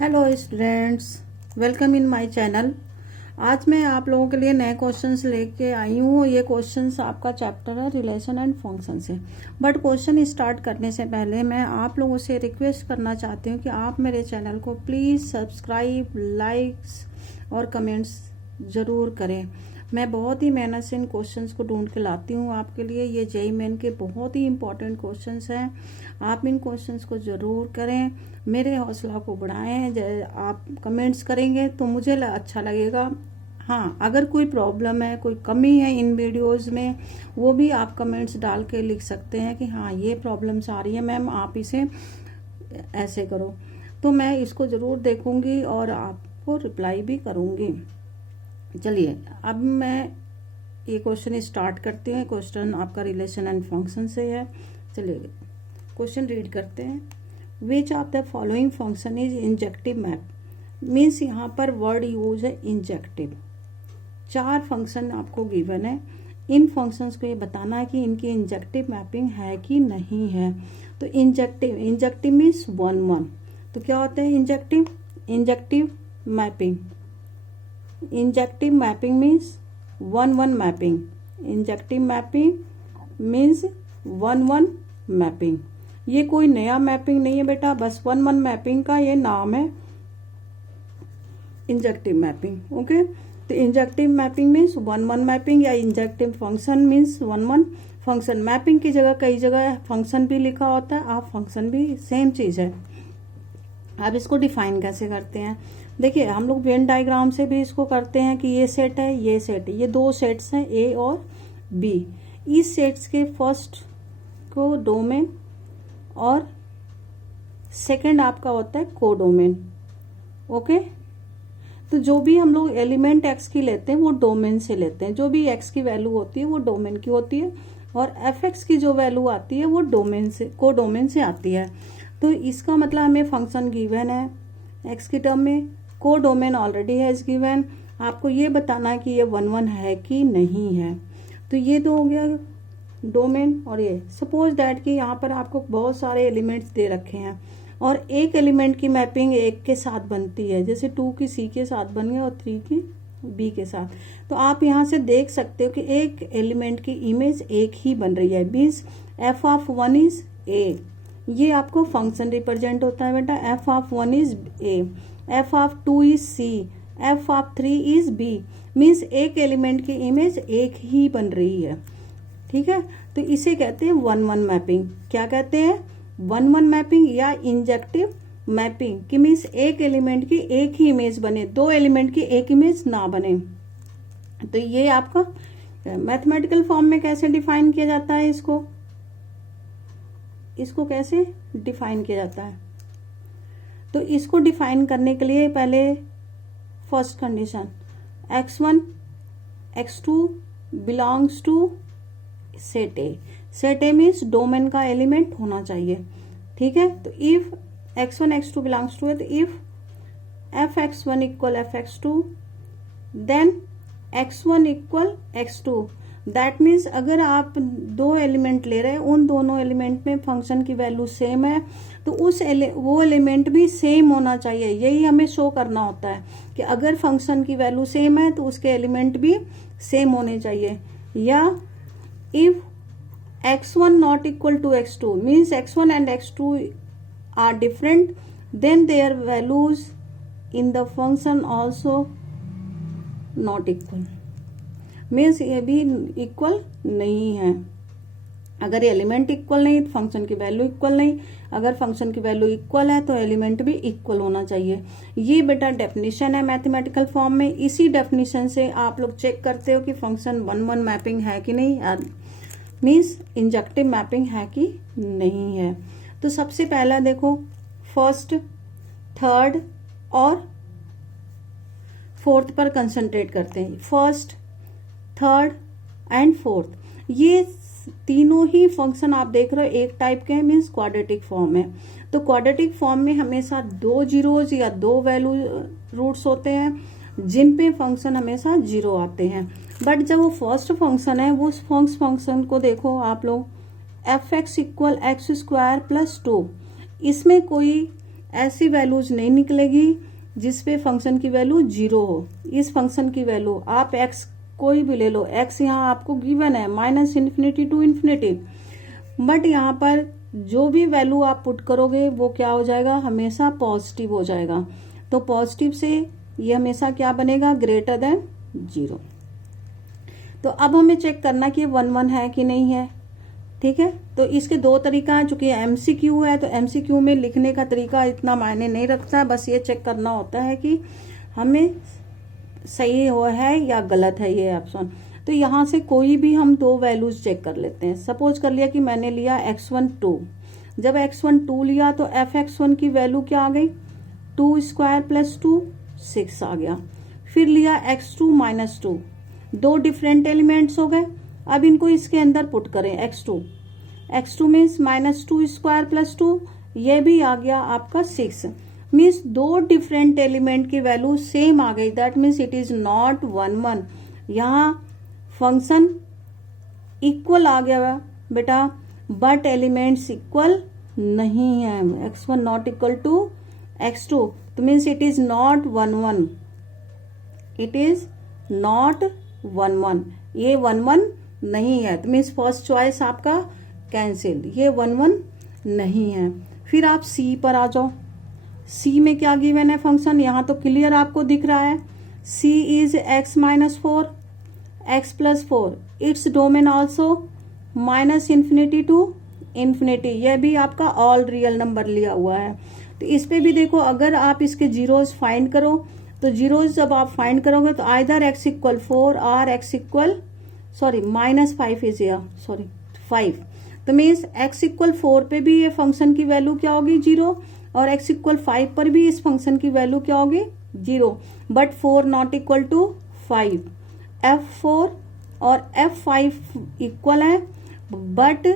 Hello students, welcome in my channel. आज मैं आप लोगों के लिए नए क्वेश्चंस लेके आई हूँ। ये क्वेश्चंस आपका चैप्टर है रिलेशन एंड फंक्शन से। बट क्वेश्चन स्टार्ट करने से पहले मैं आप लोगों से रिक्वेस्ट करना चाहती हूँ कि आप मेरे चैनल को प्लीज़ सब्सक्राइब, लाइक्स और कमेंट्स ज़रूर करें। मैं बहुत ही मेहनत से इन क्वेश्चंस को ढूंढ के लाती हूँ आपके लिए। ये जेईई मेन के बहुत ही इंपॉर्टेंट क्वेश्चंस हैं। आप इन क्वेश्चंस को ज़रूर करें, मेरे हौसला को बढ़ाएं। आप कमेंट्स करेंगे तो मुझे अच्छा लगेगा। हाँ, अगर कोई प्रॉब्लम है, कोई कमी है इन वीडियोस में, वो भी आप कमेंट्स डाल के लिख सकते हैं कि हाँ ये प्रॉब्लम्स आ रही है मैम, आप इसे ऐसे करो। तो मैं इसको ज़रूर देखूंगी और आपको रिप्लाई भी करूंगी। चलिए अब मैं ये क्वेश्चन स्टार्ट करती हूँ। क्वेश्चन आपका रिलेशन एंड फंक्शन से है। चलिए क्वेश्चन रीड करते हैं। Which of the following function is injective map. Means यहाँ पर वर्ड यूज है इंजेक्टिव। 4 फंक्शन आपको गिवन है। इन फंक्शंस को ये बताना है कि इनकी इंजेक्टिव मैपिंग है कि नहीं है। तो इंजेक्टिव मीन्स 1 1। तो क्या होता है injective mapping. Injective mapping means 1 1 mapping. Injective mapping means 1 1 mapping. ये कोई नया मैपिंग नहीं है बेटा, बस 1 1 मैपिंग का ये नाम है इंजेक्टिव मैपिंग। ओके, तो इंजेक्टिव मैपिंग मीन्स 1 1 मैपिंग या injective function means 1 1 function. Mapping की जगह कई जगह फंक्शन भी लिखा होता है, आप फंक्शन भी सेम चीज है। अब इसको डिफाइन कैसे करते हैं, देखिए हम लोग वेन डायग्राम से भी इसको करते हैं कि ये सेट है, ये सेट है, ये 2 सेट्स हैं ए और बी। इस सेट्स के फर्स्ट को डोमेन और सेकंड आपका होता है कोडोमेन। ओके, तो जो भी हम लोग एलिमेंट एक्स की लेते हैं वो डोमेन से लेते हैं। जो भी एक्स की वैल्यू होती है वो डोमेन की होती है और एफ एक्स की जो वैल्यू आती है वो डोमेन से, कोडोमेन से आती है। तो इसका मतलब हमें फंक्शन गिवन है एक्स की टर्म में, कोडोमेन ऑलरेडी है गिवन। आपको ये बताना है कि ये 1 1 है कि नहीं है। तो ये तो हो गया डोमेन। और ये सपोज दैट कि यहाँ पर आपको बहुत सारे एलिमेंट्स दे रखे हैं और एक एलिमेंट की मैपिंग 1 के साथ बनती है, जैसे 2 की सी के साथ बन गया और 3 की बी के साथ। तो आप यहाँ से देख सकते हो कि एक एलिमेंट की इमेज 1 ही बन रही है। Means F of 1 is A. ये आपको फंक्शन रिप्रेजेंट होता है बेटा। F of 1 is A, F of 2 is C, F of 3 is B. Means एक एलिमेंट की इमेज 1 ही बन रही है। ठीक है, तो इसे कहते हैं 1 1 मैपिंग। क्या कहते हैं? 1 1 मैपिंग या इंजेक्टिव मैपिंग। कि मीन्स एक एलिमेंट की एक ही इमेज बने, 2 एलिमेंट की एक इमेज ना बने। तो ये आपका मैथमेटिकल फॉर्म में कैसे डिफाइन किया जाता है, इसको कैसे डिफाइन किया जाता है। तो इसको डिफाइन करने के लिए पहले first condition x1 x2 belongs to set A. Set A means domain का एलिमेंट होना चाहिए। ठीक है, तो if x1 x2 belongs to है, तो if f(x1) equal f(x2) then x1 equal x2। That means अगर आप 2 एलिमेंट ले रहे हैं, उन दोनों एलिमेंट में फंक्शन की वैल्यू सेम है, तो वो एलिमेंट भी सेम होना चाहिए। यही हमें शो करना होता है कि अगर फंक्शन की वैल्यू सेम है तो उसके एलिमेंट भी सेम होने चाहिए। या if x1 not equal to x2 means x1 and x2 are different, then their values in the function also not equal. Means ये भी इक्वल नहीं है। अगर एलिमेंट इक्वल नहीं तो फंक्शन की वैल्यू इक्वल नहीं, अगर फंक्शन की वैल्यू इक्वल है तो एलिमेंट भी इक्वल होना चाहिए। ये बेटा डेफिनेशन है मैथमेटिकल फॉर्म में। इसी डेफिनेशन से आप लोग चेक करते हो कि फंक्शन 1 1 मैपिंग है कि नहीं, मीन्स इंजेक्टिव मैपिंग है कि नहीं है। तो सबसे पहला देखो, फर्स्ट, थर्ड और फोर्थ पर कंसंट्रेट करते हैं। फर्स्ट, थर्ड एंड फोर्थ, ये तीनों ही फंक्शन आप देख रहे हो एक टाइप के हैं, मीन्स क्वाड्रेटिक फॉर्म है। तो क्वाड्रेटिक फॉर्म में हमेशा 2 जीरोज या 2 वैल्यू रूट्स होते हैं जिन पे फंक्शन हमेशा 0 आते हैं। बट जब वो फर्स्ट फंक्शन है, वो फर्स्ट फंक्शन को देखो आप लोग, एफ एक्स इक्वल x² + 2। इसमें कोई ऐसी वैल्यूज नहीं निकलेगी जिस पे फंक्शन की वैल्यू 0 हो। इस फंक्शन की वैल्यू आप x कोई भी ले लो, x यहाँ आपको गिवन है -∞ to ∞, बट यहाँ पर जो भी वैल्यू आप पुट करोगे वो क्या हो जाएगा, हमेशा पॉजिटिव हो जाएगा। तो पॉजिटिव से ये हमेशा क्या बनेगा, ग्रेटर देन 0। तो अब हमें चेक करना कि 1 1 है कि नहीं है। ठीक है, तो इसके दो तरीका है। चूंकि MCQ है तो MCQ में लिखने का तरीका इतना मायने नहीं रखता है, बस ये चेक करना होता है कि हमें सही हो है या गलत है ये ऑप्शन। तो यहाँ से कोई भी हम दो वैल्यूज चेक कर लेते हैं। सपोज कर लिया कि मैंने लिया x1 2। जब x1 2 लिया तो fx1 की वैल्यू क्या आ गई, 2² + 2 6 आ गया। फिर लिया x2 -2, दो डिफरेंट एलिमेंट्स हो गए। अब इनको इसके अंदर पुट करें, x2 मीन्स -2² + 2, ये भी आ गया आपका 6, मीन्स दो डिफरेंट एलिमेंट की वैल्यू सेम आ गई। That means it is not 1 1। यहाँ फंक्शन इक्वल आ गया बेटा, बट एलिमेंट्स इक्वल नहीं है। x1 not equal to x2, तो means it is not 1 1, it is not 1 1, ये 1 1 नहीं है। तो मीन्स फर्स्ट चॉइस आपका कैंसिल, ये 1 1 नहीं है। फिर आप सी पर आ जाओ। सी में क्या गिवन है फंक्शन, यहाँ तो क्लियर आपको दिख रहा है। C is x -4 x + 4, it's domain also -∞ to ∞। यह भी आपका ऑल रियल नंबर लिया हुआ है। तो इस पे भी देखो, अगर आप इसके जीरोज फाइंड करो तो जीरोज जब आप फाइंड करोगे तो आइदर x = 4 और x -5 इज 5। तो मीन्स x = 4 पे भी ये फंक्शन की वैल्यू क्या होगी, 0, और x = 5 पर भी इस फंक्शन की वैल्यू क्या होगी, 0। But 4 not equal to 5। f4 और f5 इक्वल है, बट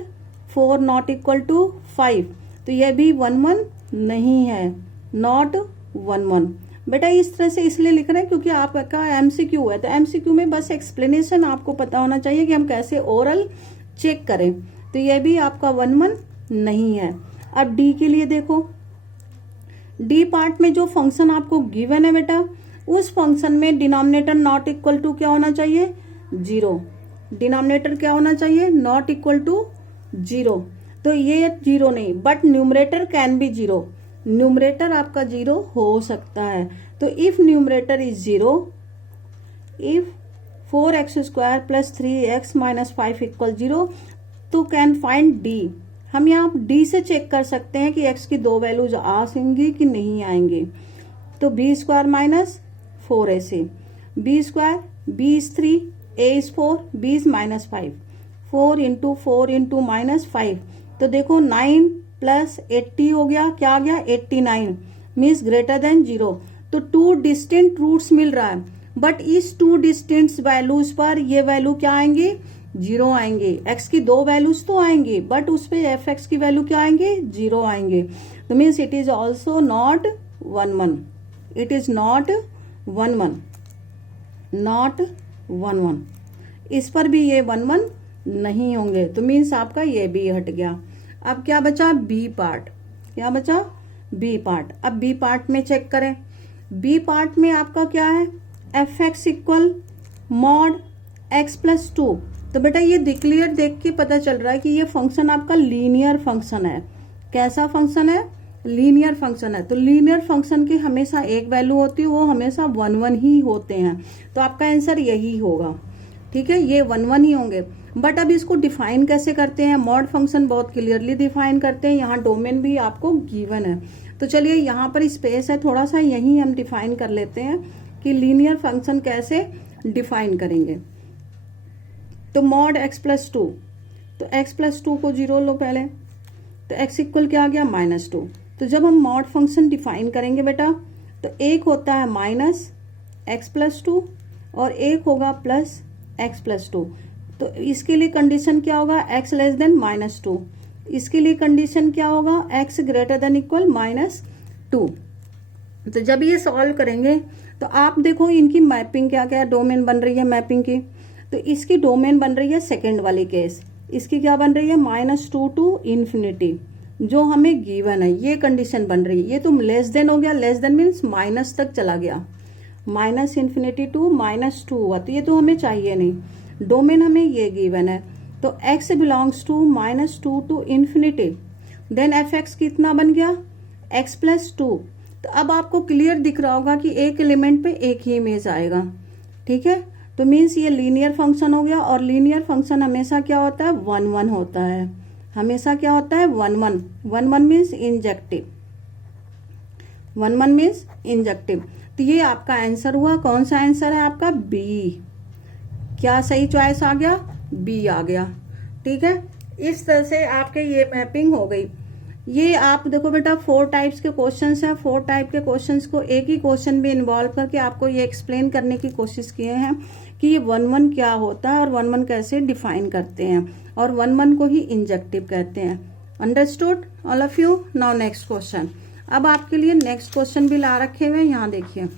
4 नॉट इक्वल टू 5। तो यह भी 1 1 नहीं है, नॉट 1 1। बेटा इस तरह से इसलिए लिख रहे हैं क्योंकि आपका MCQ है। तो MCQ में बस एक्सप्लेनेशन आपको पता होना चाहिए कि हम कैसे ओरल चेक करें। तो यह भी आपका 1 1 नहीं है। अब डी के लिए देखो, डी पार्ट में जो फंक्शन आपको गिवन है बेटा, उस फंक्शन में डिनोमिनेटर नॉट इक्वल टू क्या होना चाहिए, 0। डिनोमिनेटर क्या होना चाहिए, नॉट इक्वल टू 0। तो ये 0 नहीं, but numerator can be 0। Numerator आपका 0 हो सकता है। तो if numerator is 0, if 4x² + 3x - 5 = 0, तो कैन फाइंड डी। हम यहाँ डी से चेक कर सकते हैं कि x की दो वैल्यूज आएंगी कि नहीं आएंगी। तो b² - 4ac, b², b is 3, a is 4, b is -5, 4 × 4 × -5। तो देखो 9 + 80 हो गया, क्या आ गया, 89, मीन्स ग्रेटर देन 0। तो 2 डिस्टिंक्ट रूट्स मिल रहा है, बट इस 2 डिस्टिंक्ट वैल्यूज पर ये वैल्यू क्या आएंगी, 0 आएंगे। x की दो वैल्यूज तो आएंगी, बट उस पे fx की वैल्यू क्या आएंगे, 0 आएंगे। तो means it is also not 1 1, it is not 1 1, not 1 1। इस पर भी ये 1 1 नहीं होंगे। तो मीन्स आपका ये भी हट गया। अब क्या बचा, बी पार्ट। क्या बचा, बी पार्ट। अब बी पार्ट में चेक करें। बी पार्ट में आपका क्या है, fx = mod x + 2। तो बेटा ये क्लियर देख के पता चल रहा है कि ये फंक्शन आपका लीनियर फंक्शन है। कैसा फंक्शन है, लीनियर फंक्शन है। तो लीनियर फंक्शन की हमेशा एक वैल्यू होती है, वो हमेशा 1 1 ही होते हैं। तो आपका आंसर यही होगा। ठीक है, ये 1 1 ही होंगे। बट अब इसको डिफाइन कैसे करते हैं, मॉड फंक्शन बहुत क्लियरली डिफाइन करते हैं। यहाँ डोमेन भी आपको गिवन है। तो चलिए यहाँ पर स्पेस है थोड़ा सा, यहीं हम डिफाइन कर लेते हैं कि लीनियर फंक्शन कैसे डिफाइन करेंगे। तो मॉड x + 2, तो x + 2 को 0 लो पहले। तो x = क्या आ गया, -2। तो जब हम मॉड फंक्शन डिफाइन करेंगे बेटा, तो एक होता है -x + 2 और एक होगा +x + 2। तो इसके लिए कंडीशन क्या होगा, x < -2। इसके लिए कंडीशन क्या होगा, x > -2। तो जब ये सॉल्व करेंगे तो आप देखो इनकी मैपिंग क्या क्या डोमेन बन रही है मैपिंग की। तो इसकी डोमेन बन रही है सेकेंड वाली केस, इसकी क्या बन रही है, -2 to ∞। जो हमें गिवन है ये कंडीशन बन रही है, ये तो लेस देन हो गया, लेस देन मीन्स माइनस तक चला गया, माइनस इन्फिनिटी टू -2 हुआ, तो ये तो हमें चाहिए नहीं। डोमेन हमें ये गिवन है, तो x belongs to -2 to infinity, then F X कितना बन गया x + 2। तो अब आपको क्लियर दिख रहा होगा कि एक एलिमेंट पे एक ही इमेज आएगा, ठीक है। तो मीन्स ये लीनियर फंक्शन हो गया, और लीनियर फंक्शन हमेशा क्या होता है 1 1 होता है, हमेशा क्या होता है 1 1 1 1 मीन्स इंजेक्टिव, 1 1 मीन्स इंजेक्टिव। तो ये आपका आंसर हुआ, कौन सा आंसर है आपका बी। क्या सही चॉइस आ गया, बी आ गया, ठीक है। इस तरह से आपके ये मैपिंग हो गई। ये आप देखो बेटा 4 टाइप्स के क्वेश्चंस हैं, 4 टाइप के क्वेश्चंस को एक ही क्वेश्चन में इन्वॉल्व करके आपको ये एक्सप्लेन करने की कोशिश किए हैं कि ये 1 1 क्या होता है और 1 1 कैसे डिफाइन करते हैं, और 1 1 को ही इंजेक्टिव कहते हैं। Understood all of you. Now next question. अब आपके लिए नेक्स्ट क्वेश्चन भी ला रखे हुए हैं, यहाँ देखिए,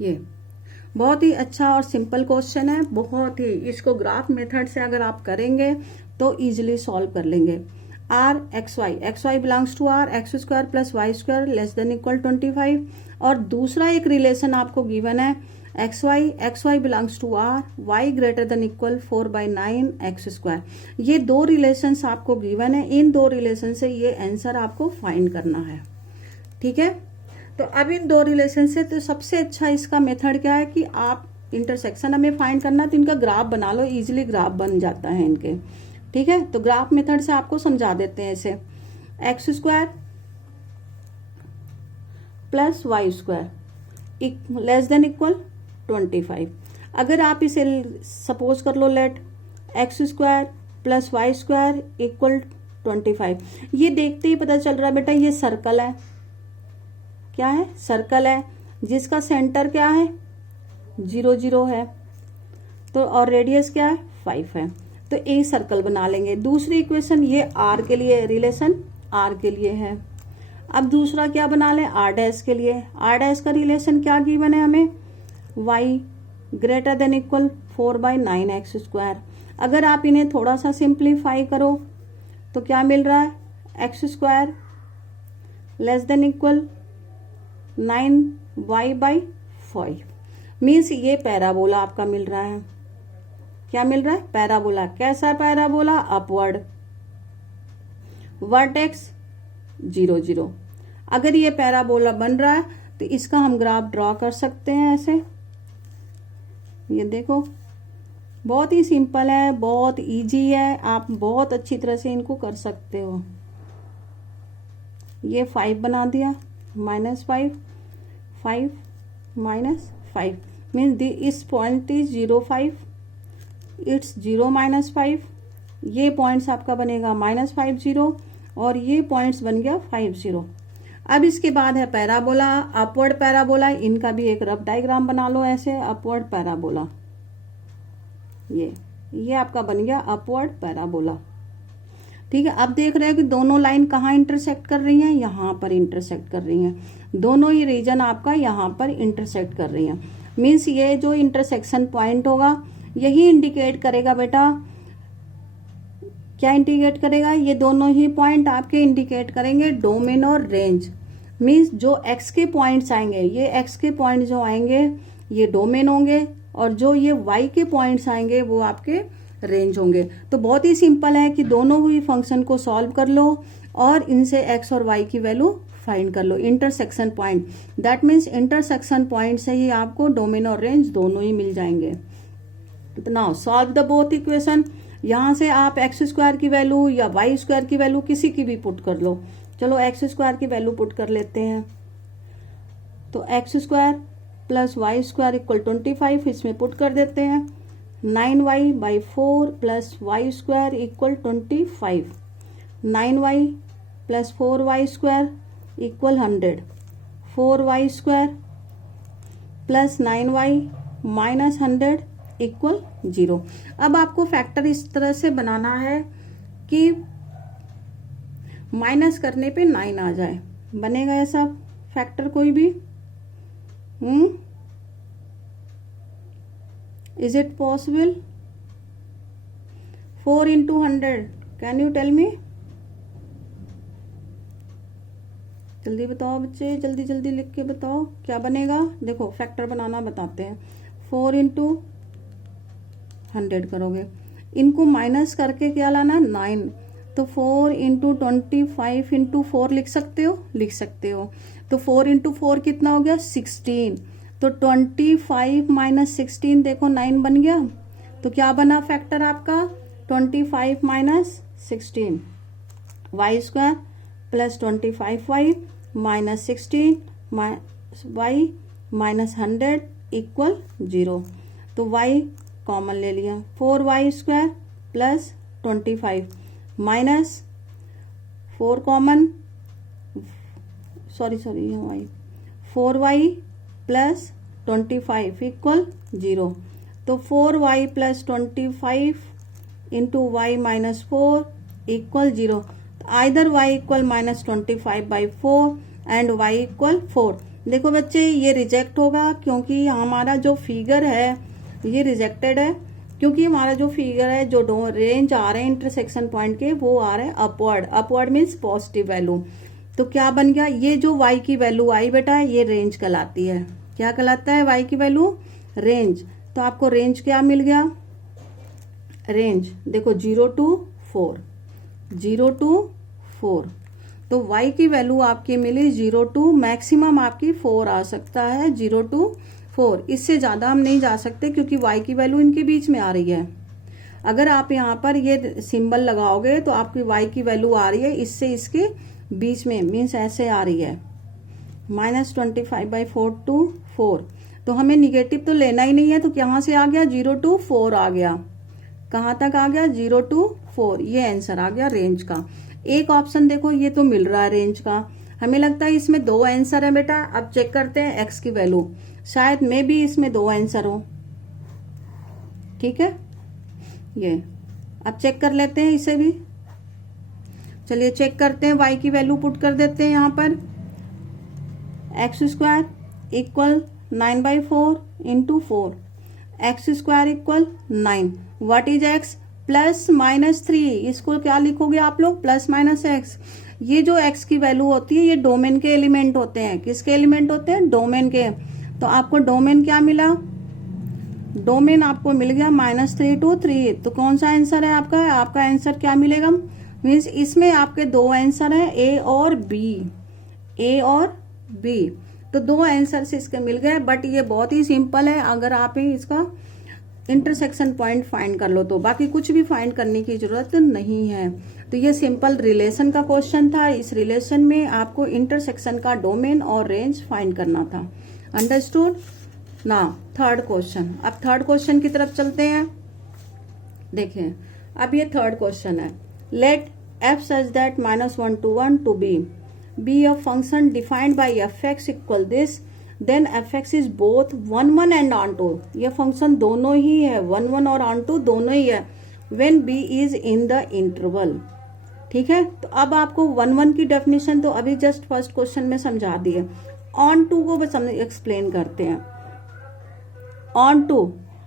ये बहुत ही अच्छा और सिंपल क्वेश्चन है, बहुत ही, इसको ग्राफ मेथड से अगर आप करेंगे तो इजिली सॉल्व कर लेंगे। R X Y belongs to R, x² + y² less than equal 25, और दूसरा एक रिलेशन आपको गिवन है X Y belongs to R, y greater than equal 4/9 x²। ये 2 रिलेशंस आपको गिवन है, इन 2 रिलेशन से ये आंसर आपको फाइंड करना है, ठीक है। तो अब इन 2 रिलेशन से तो सबसे अच्छा इसका मेथड क्या है कि आप इंटरसेक्शन हमें फाइंड करना, तो इनका ग्राफ बना लो, इजिली ग्राफ बन जाता है इनके, ठीक है। तो ग्राफ मेथड से आपको समझा देते हैं इसे। x² + y² less than equal 25। अगर आप इसे सपोज कर लो, लेट x² + y² इक्वल 25, ये देखते ही पता चल रहा है बेटा ये सर्कल है, क्या है, सर्कल है, जिसका सेंटर क्या है 0 0 है, तो और रेडियस क्या है 5 है, तो एक सर्कल बना लेंगे। दूसरी इक्वेशन ये r के लिए, रिलेशन r के लिए है। अब दूसरा क्या बना लें, r' के लिए, r' का रिलेशन क्या गिवन है हमें, y greater than equal 4/9 x²। अगर आप इन्हें थोड़ा सा सिंप्लीफाई करो तो क्या मिल रहा है, x² less than equal 9y/5, means ये पैराबोला आपका मिल रहा है। क्या मिल रहा है, पैराबोला। कैसा पैराबोला, अपवर्ड, वर्टेक्स 0 0। अगर ये पैराबोला बन रहा है तो इसका हम ग्राफ ड्रॉ कर सकते हैं ऐसे, ये देखो बहुत ही सिंपल है, बहुत इजी है, आप बहुत अच्छी तरह से इनको कर सकते हो। ये 5 बना दिया, -5, 5 -5 means this point is 0 5, it's 0 -5, ये पॉइंट्स आपका बनेगा -5 0, और ये पॉइंट्स बन गया 5 0। अब इसके बाद है पैराबोला, अपवर्ड पैराबोला, इनका भी एक रफ डायग्राम बना लो ऐसे, अपवर्ड पैराबोला, ये आपका बन गया अपवर्ड पैराबोला, ठीक है। अब देख रहे हो कि दोनों लाइन कहाँ इंटरसेक्ट कर रही हैं, यहाँ पर इंटरसेक्ट कर रही हैं, दोनों ही रीजन आपका यहाँ पर इंटरसेक्ट कर रही हैं। मीन्स ये जो इंटरसेक्शन पॉइंट होगा यही इंडिकेट करेगा बेटा, क्या इंडिकेट करेगा, ये दोनों ही पॉइंट आपके इंडिकेट करेंगे डोमेन और रेंज। मीन्स जो x के पॉइंट्स आएंगे, ये x के पॉइंट जो आएंगे ये डोमेन होंगे, और जो ये y के पॉइंट्स आएंगे वो आपके रेंज होंगे। तो बहुत ही सिंपल है कि दोनों ही फंक्शन को सॉल्व कर लो और इनसे x और y की वैल्यू फाइंड कर लो, intersection point, that means intersection point से ही आपको डोमेन और रेंज दोनों ही मिल जाएंगे। तो now solve the both equation. यहाँ से आप x² की वैल्यू या y² की वैल्यू किसी की भी पुट कर लो। चलो x² की वैल्यू पुट कर लेते हैं, तो x² + y² इक्वल 25 इसमें पुट कर देते हैं। 9y/4 + y² equal 25, 9y + 4y² equal 100, 4y² + 9y - 100 equal 0। अब आपको फैक्टर इस तरह से बनाना है कि माइनस करने पे 9 आ जाए, बनेगा ऐसा फैक्टर कोई भी? Is it possible? 4 × 100, can you tell me? जल्दी बताओ बच्चे, जल्दी जल्दी लिख के बताओ क्या बनेगा। देखो फैक्टर बनाना बताते हैं। 4 इंटू 100 करोगे, इनको माइनस करके क्या लाना, 9। तो 4 इंटू 25 इंटू 4 लिख सकते हो, लिख सकते हो। तो 4 इंटू 4 कितना हो गया, 16। तो 25 माइनस 16 देखो 9 बन गया। तो क्या बना फैक्टर आपका, 25 minus 16 Y square plus 25y minus 16 Y minus 100 equal 0। तो y कॉमन ले लिया, 4y square plus 25 minus 4 common, sorry y 4y plus 25 equal 0। तो 4y plus 25 into Y minus 4 equal 0। Either y equal minus 25/4 and y equal 4। देखो बच्चे ये reject होगा क्योंकि हमारा जो फिगर है ये रिजेक्टेड है, क्योंकि हमारा जो फिगर है, जो रेंज आ रहे हैं इंटरसेक्शन पॉइंट के, वो आ रहे हैं upward. Upward means positive value. तो क्या बन गया, ये जो y की वैल्यू आई बेटा, ये रेंज कहलाती है। क्या कहलाता है y की वैल्यू, रेंज। तो आपको रेंज क्या मिल गया, रेंज देखो 0 to 4, 0 to 4। तो y की वैल्यू आपकी मिली 0 to, मैक्सिमम आपकी 4 आ सकता है, 0 to 4। इससे ज्यादा हम नहीं जा सकते क्योंकि y की वैल्यू इनके बीच में आ रही है। अगर आप यहाँ पर ये सिंबल लगाओगे तो आपकी y की वैल्यू आ रही है इससे इसके बीच में, मीन्स ऐसे आ रही है, -25/4 to 4। तो हमें निगेटिव तो लेना ही नहीं है, तो कहाँ से आ गया, 0 to 4 आ गया। कहाँ तक आ गया, 0 to 4। ये आंसर आ गया रेंज का। एक ऑप्शन देखो ये तो मिल रहा है रेंज का, हमें लगता है इसमें 2 आंसर है बेटा। अब चेक करते हैं x की वैल्यू, शायद मे भी इसमें 2 आंसर हो। ठीक है, ये अब चेक कर लेते हैं इसे भी। चलिए चेक करते हैं, y की वैल्यू पुट कर देते हैं यहाँ पर, x² equal 9/4 into 4, x² equal 9। What is x, +-3। इसको क्या लिखोगे आप लोग, +-x। ये जो x की वैल्यू होती है ये डोमेन के एलिमेंट होते हैं। किसके एलिमेंट होते हैं, डोमेन के। तो आपको डोमेन क्या मिला, डोमेन आपको मिल गया -3 to 3। तो कौन सा आंसर है आपका, आपका आंसर क्या मिलेगा, मीन्स इसमें आपके 2 आंसर हैं, ए और बी, ए और बी। तो 2 आंसर इसके मिल गए। बट ये बहुत ही सिंपल है, अगर आप ही इसका इंटरसेक्शन पॉइंट फाइंड कर लो तो, बाकी कुछ भी फाइंड करने की जरूरत नहीं है। तो ये सिंपल रिलेशन का क्वेश्चन था। इस रिलेशन में आपको इंटरसेक्शन का डोमेन और रेंज फाइंड करना था। अंडरस्टूड ना। थर्ड क्वेश्चन, अब थर्ड क्वेश्चन की तरफ चलते हैं। देखिए अब ये थर्ड क्वेश्चन है, late f such that -1 to 1 to be a function defined by fx equal this, then fx is both 1 1 and onto। ये फंक्शन दोनों ही है, 1 1 और onto दोनों ही है, when b is in the interval। ठीक है, तो अब आपको 1 1 की डेफिनेशन तो अभी जस्ट फर्स्ट क्वेश्चन में समझा दिए। ऑन टू को बस हम एक्सप्लेन करते हैं।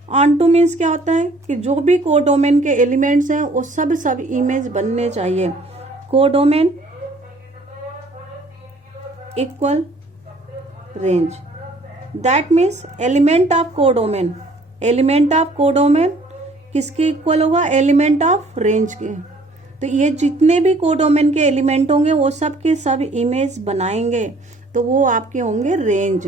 ऑन टू मीन्स क्या होता है कि जो भी कोडोमेन के एलिमेंट्स हैं वो सब इमेज बनने चाहिए। Codomain equal range, that means element of codomain, element of codomain किसके इक्वल होगा, एलिमेंट ऑफ रेंज के। तो ये जितने भी कोडोमेन के एलिमेंट होंगे वो सब के सब इमेज बनाएंगे, तो वो आपके होंगे रेंज।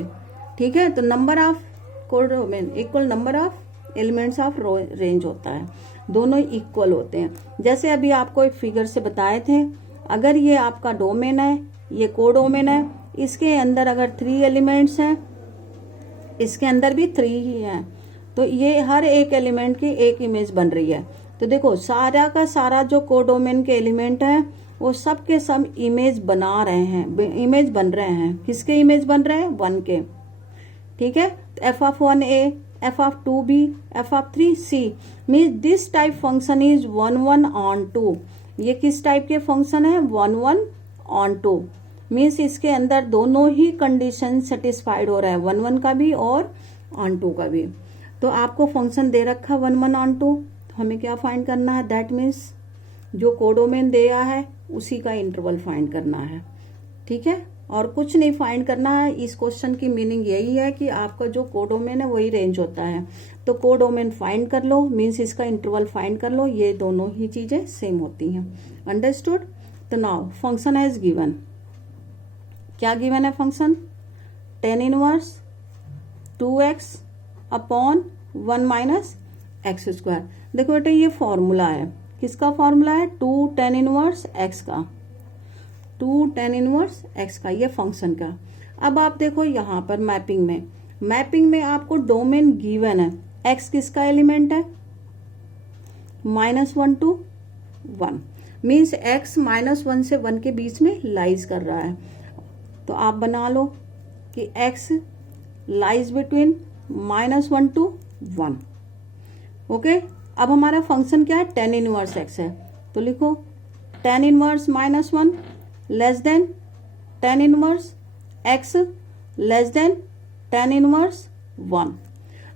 ठीक है, तो number of codomain equal number of elements of range होता है, दोनों इक्वल होते हैं। जैसे अभी आपको एक फिगर से बताए थे, अगर ये आपका डोमेन है, ये कोडोमेन है, इसके अंदर अगर 3 एलिमेंट्स हैं, इसके अंदर भी 3 ही हैं, तो ये हर एक एलिमेंट की एक इमेज बन रही है। तो देखो सारा का सारा जो कोडोमेन के एलिमेंट है वो सब के सब इमेज बना रहे हैं, इमेज बन रहे हैं। किसके इमेज बन रहे हैं, 1 के। ठीक है, तो f(1a), f(2b), f(3c) means this type function is 1 1 on 2। ये किस टाइप के फंक्शन है, 1 1 on 2 मीन्स इसके अंदर दोनों ही कंडीशन सेटिस्फाइड हो रहा है, 1 1 का भी और on 2 का भी। तो आपको फंक्शन दे रखा 1 1 on 2, तो हमें क्या फाइंड करना है, दैट मीन्स जो कोडोमेन दिया है उसी का इंटरवल फाइंड करना है। ठीक है, और कुछ नहीं फाइंड करना है। इस क्वेश्चन की मीनिंग यही है कि आपका जो कोडोमेन है वही रेंज होता है, तो कोडोमेन फाइंड कर लो, मीन्स इसका इंटरवल फाइंड कर लो, ये दोनों ही चीजें सेम होती हैं। अंडरस्टूड। तो नाउ फंक्शन हैज गिवन, क्या गिवन है function, tan inverse 2x upon 1 minus x square. देखो बेटा ये फॉर्मूला है, किसका फॉर्मूला है, 2 tan इनवर्स x का, 2 tan इनवर्स x का, ये फंक्शन का। अब आप देखो यहाँ पर मैपिंग में आपको डोमेन गिवन है, x किसका एलिमेंट है, -1 to 1, मीन्स x -1 से 1 के बीच में लाइज कर रहा है। तो आप बना लो कि x lies between -1 to 1। Okay, अब हमारा फंक्शन क्या है, tan इनवर्स x है, तो लिखो tan inverse -1 less than tan inverse x less than tan inverse 1।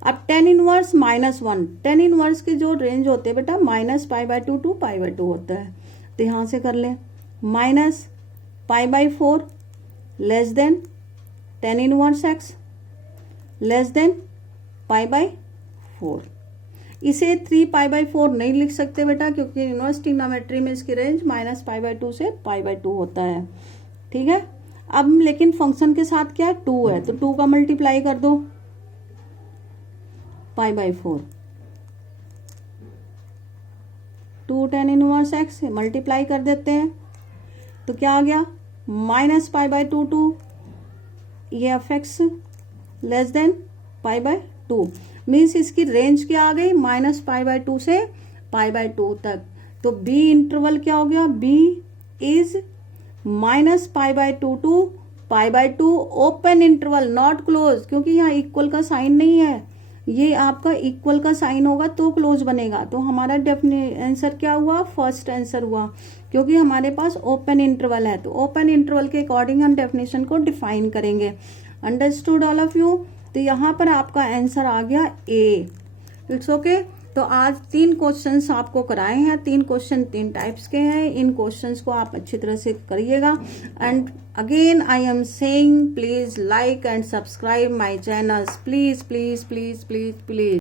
अब tan इनवर्स -1, tan इनवर्स के जो रेंज होते हैं बेटा -π/2 to π/2 होता है, तो यहां से कर लें -π/4 less than tan inverse x less than π/4। इसे 3π/4 नहीं लिख सकते बेटा, क्योंकि इनवर्स ट्रिग्नोमेट्री में इसकी रेंज -π/2 से π/2 होता है, ठीक है। अब लेकिन फंक्शन के साथ क्या है, 2 है, तो 2 का मल्टीप्लाई कर दो π/4, 2 tan इनवर्स x मल्टीप्लाई कर देते हैं, तो क्या आ गया -π/2 टू ये fx लेस देन π/2, मीन्स इसकी रेंज क्या आ गई, -π/2 से π/2 तक। तो b इंटरवल क्या हो गया, b is -π/2 to π/2 open interval, not close, क्योंकि यहाँ इक्वल का साइन नहीं है, ये आपका इक्वल का साइन होगा तो क्लोज बनेगा। तो हमारा आंसर क्या हुआ, फर्स्ट आंसर हुआ, क्योंकि हमारे पास ओपन इंटरवल है, तो ओपन इंटरवल के अकॉर्डिंग हम डेफिनेशन को डिफाइन करेंगे। Understood all of you. तो यहाँ पर आपका आंसर आ गया ए। It's okay. तो आज 3 क्वेश्चंस आपको कराए हैं, 3 क्वेश्चन 3 टाइप्स के हैं, इन क्वेश्चंस को आप अच्छी तरह से करिएगा। And again I am saying please like and subscribe my channels, please please please please please.